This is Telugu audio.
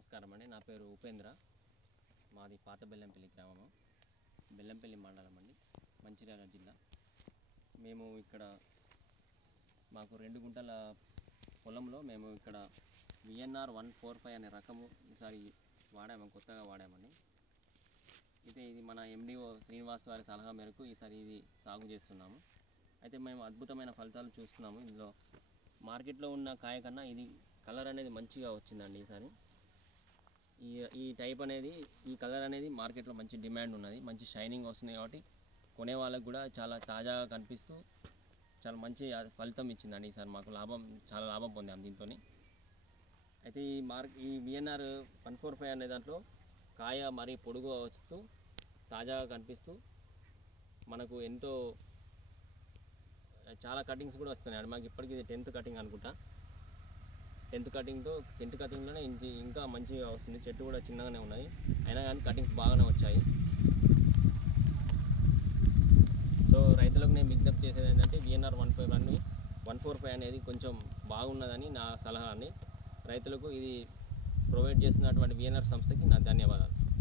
నమస్కారం అండి. నా పేరు ఉపేంద్ర. మాది పాత బెల్లంపల్లి గ్రామము, బెల్లంపల్లి మండలం అండి, మంచిర్యాల జిల్లా. మేము ఇక్కడ మాకు 2 గుంటల పొలంలో మేము ఇక్కడ VNR 145 అనే రకము ఈసారి వాడాము, కొత్తగా వాడామండి. అయితే ఇది మన MDO శ్రీనివాస్ వారి సలహా మేరకు ఈసారి ఇది సాగు చేస్తున్నాము. అయితే మేము అద్భుతమైన ఫలితాలు చూస్తున్నాము. ఇందులో మార్కెట్లో ఉన్న కాయ కన్నా ఇది కలర్ అనేది మంచిగా వచ్చిందండి. ఈసారి ఈ టైప్ అనేది, ఈ కలర్ అనేది మార్కెట్లో మంచి డిమాండ్ ఉన్నది, మంచి షైనింగ్ వస్తుంది. కాబట్టి కొనే వాళ్ళకు కూడా చాలా తాజాగా కనిపిస్తూ చాలా మంచి ఫలితం ఇచ్చిందండి. ఈసారి మాకు చాలా లాభం పొందాము దీంతో. అయితే ఈ VNR 145 అనే దాంట్లో కాయ మరీ పొడుగు వస్తూ తాజాగా కనిపిస్తూ మనకు ఎంతో చాలా కటింగ్స్ కూడా వస్తున్నాయి. మాకు ఇప్పటికీ ఇది 10th కటింగ్ అనుకుంటా. 10th కటింగ్లోనే ఇంకా మంచిగా వస్తుంది. చెట్టు కూడా చిన్నగానే ఉన్నది, అయినా కానీ కటింగ్స్ బాగానే వచ్చాయి. సో రైతులకు నేను విజ్ఞప్తి చేసేది ఏంటంటే VNR 145 అనేది కొంచెం బాగున్నదని నా సలహా అండి. రైతులకు ఇది ప్రొవైడ్ చేస్తున్నటువంటి VNR సంస్థకి నా ధన్యవాదాలు.